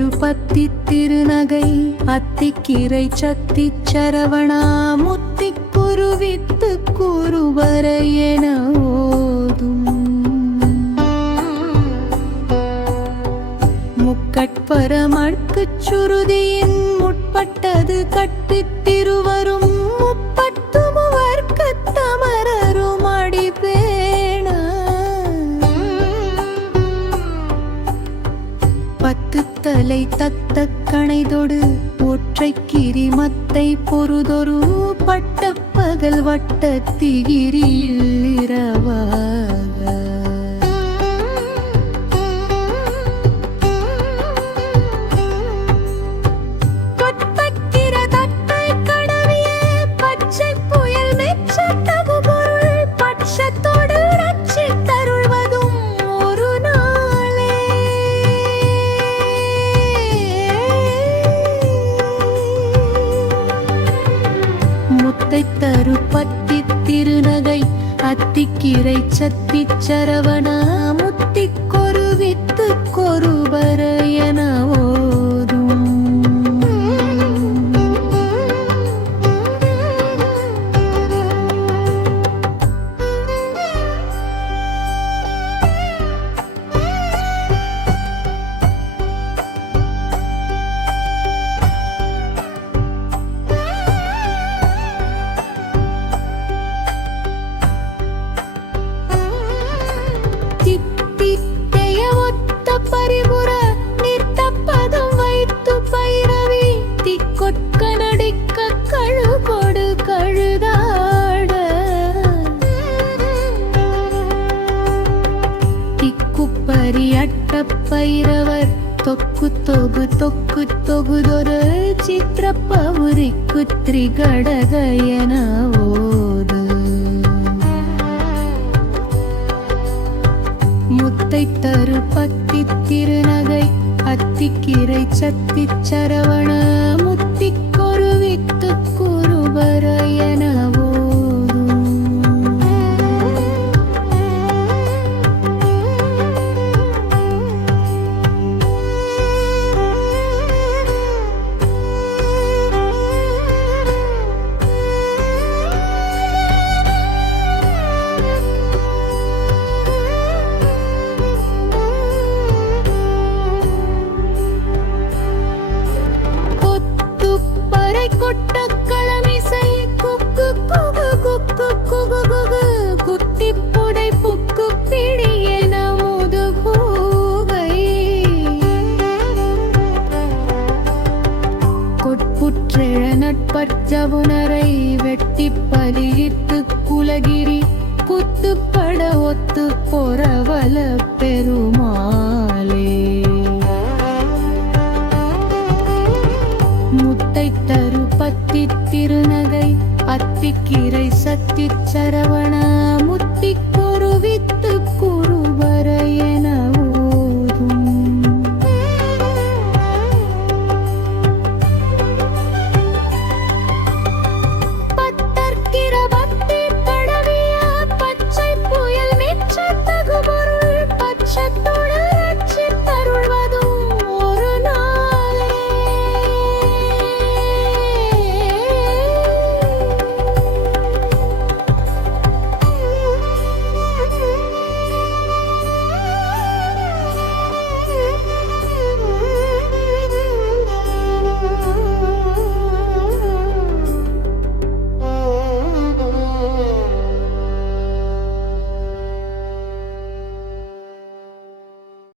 தருப்பத்தி திருநகை அத்திக்கிரை சத்தி சரவணா முத்திக் குருவித்து குருவரையென ஓதும் முக்கட்பரமட்குச் சுருதியின் முற்பட்டது கட்டித் திருவரும் முப்பத்து மூவர்க்குத் தமரரும் அடிபேண பத்து தலை தத்த கணைதொடு ஒற்றைக்கிரி மத்தை பொருதொரு பட்டப்பகல் வட்டத்திகிரியில் இரவாக தருப்பத்தி திருநகை அத்திக்கிரை சத்தி சரவணா முத்திக் கொருவித்து கொருபரையென ஓதும் பரிபுர நித்தப்பதம் வைத்து பைரவி திக்கொட்கனடிக்க கழுகொடு கழுதாட திக்குப்பரி அட்ட பைரவர் தொக்கு தொகு தொக்கு தொகுதொரு சித்திரப்பவுரிக்கு திரிகடகயன ஓது முத்தை தருப்பத்தி திருநகை அத்திக்கிரை சத்தி சரவண முத்திக் கொருவித்து குருபரையென ஓதும் நட்பற்சவுனரை வெட்டி பலியிட்டு குலகிரி குத்துப்பட ஒத்து பொறவல பெருமாளே முத்தை தருப்பத்தி திருநகை அத்திக்கிரை சத்தி சரவண